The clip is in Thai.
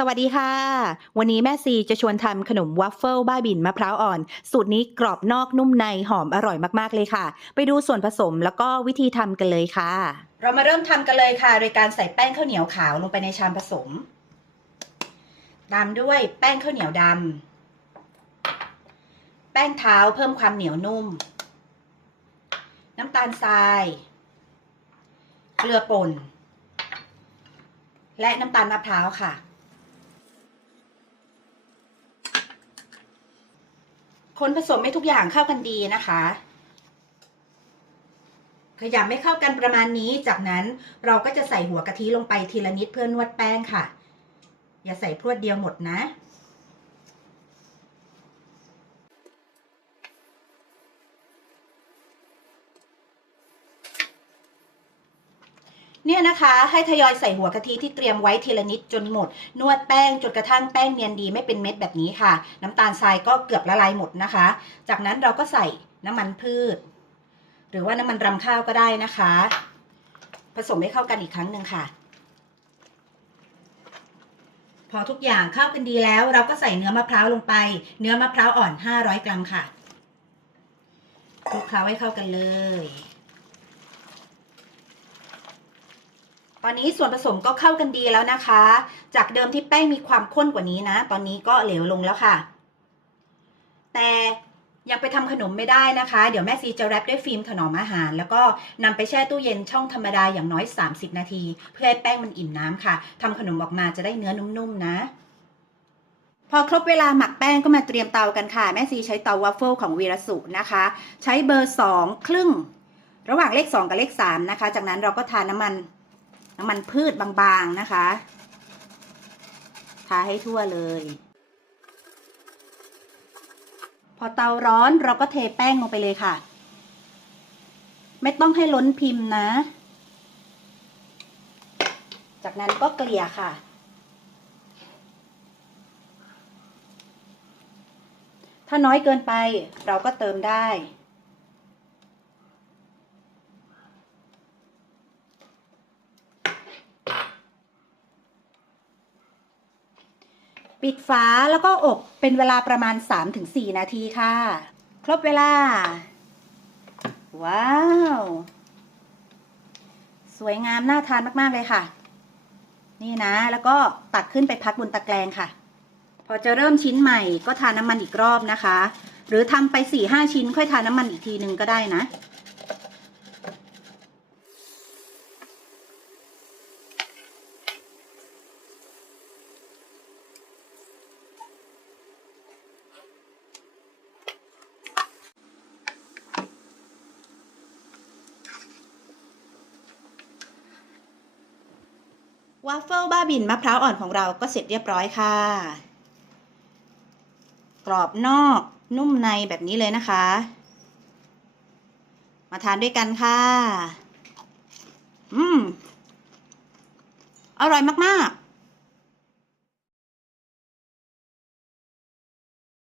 สวัสดีค่ะ วันนี้แม่ซีจะชวนทำขนมวัฟเฟิลบ้าบินมะพร้าวอ่อน สูตรนี้กรอบนอกนุ่มในหอมอร่อยมากๆเลยค่ะ ไปดูส่วนผสมแล้วก็วิธีทำกันเลยค่ะ เรามาเริ่มทำกันเลยค่ะ โดยการใส่แป้งข้าวเหนียวขาวลงไปในชามผสม ตามด้วยแป้งข้าวเหนียวดำแป้งเท้าเพิ่มความเหนียวนุ่ม น้ำตาลทราย เกลือป่น และน้ำตาลมะพร้าวค่ะ คนผสมให้ทุกอย่างเข้ากันดีนะคะขยำไม่เข้ากันประมาณนี้ จากนั้นเราก็จะใส่หัวกะทิลงไปทีละนิดเพื่อนวดแป้งค่ะ อย่าใส่พรวดเดียวหมดนะ เนี่ยนะคะให้ทยอยใส่หัวกะทิที่เตรียมไว้ทีละนิดจนหมด นวดแป้งจนกระทั่งแป้งเนียนดีไม่เป็นเม็ดแบบนี้ค่ะ น้ำตาลทรายก็เกือบละลายหมดนะคะ จากนั้นเราก็ใส่น้ำมันพืช หรือว่าน้ำมันรำข้าวก็ได้นะคะ ผสมให้เข้ากันอีกครั้งหนึ่งค่ะ พอทุกอย่างเข้ากันดีแล้ว เราก็ใส่เนื้อมะพร้าวลงไป เนื้อมะพร้าวอ่อน 500 กรัมค่ะคลุกเคล้าให้เข้ากันเลย ตอนนี้ส่วนผสมก็เข้ากันดีแล้วนะคะ จากเดิมที่แป้งมีความข้นกว่านี้นะ ตอนนี้ก็เหลวลงแล้วค่ะ แต่ยังไปทำขนมไม่ได้นะคะ เดี๋ยวแม่ซีจะแรปด้วยฟิล์มถนอมอาหาร แล้วก็นำไปแช่ตู้เย็นช่องธรรมดาอย่างน้อย 30 นาที เพื่อให้แป้งมันอิ่มน้ำค่ะทำขนมออกมาจะได้เนื้อนุ่มๆนะ พอครบเวลาหมักแป้งก็มาเตรียมเตากันค่ะ แม่ซีใช้เตาวัฟเฟิลของวีรสุนะคะ ใช้เบอร์ 2 ครึ่ง ระหว่างเลข 2 กับเลข 3 นะคะ จากนั้นเราก็ทาน้ำมัน น้ำมันพืชบางๆนะคะ ทาให้ทั่วเลย พอเตาร้อนเราก็เทแป้งลงไปเลยค่ะ ไม่ต้องให้ล้นพิมพ์นะ จากนั้นก็เกลี่ยค่ะถ้าน้อยเกินไปเราก็เติมได้ ปิดฝาแล้วก็อบเป็นเวลาประมาณ 3-4 นาทีค่ะ ครบเวลา ว้าว สวยงามน่าทานมาก ๆ เลยค่ะ นี่นะ แล้วก็ตักขึ้นไปพักบนตะแกรงค่ะ พอจะเริ่มชิ้นใหม่ก็ทาน้ำมันอีกรอบนะคะ หรือทำไป 4-5 ชิ้นค่อยทาน้ำมันอีกทีนึงก็ได้นะ วาฟเฟิลบ้าบินมะพร้าวอ่อนของเราก็เสร็จเรียบร้อยค่ะ กรอบนอกนุ่มในแบบนี้เลยนะคะ มาทานด้วยกันค่ะ อืม อร่อยมาก ๆ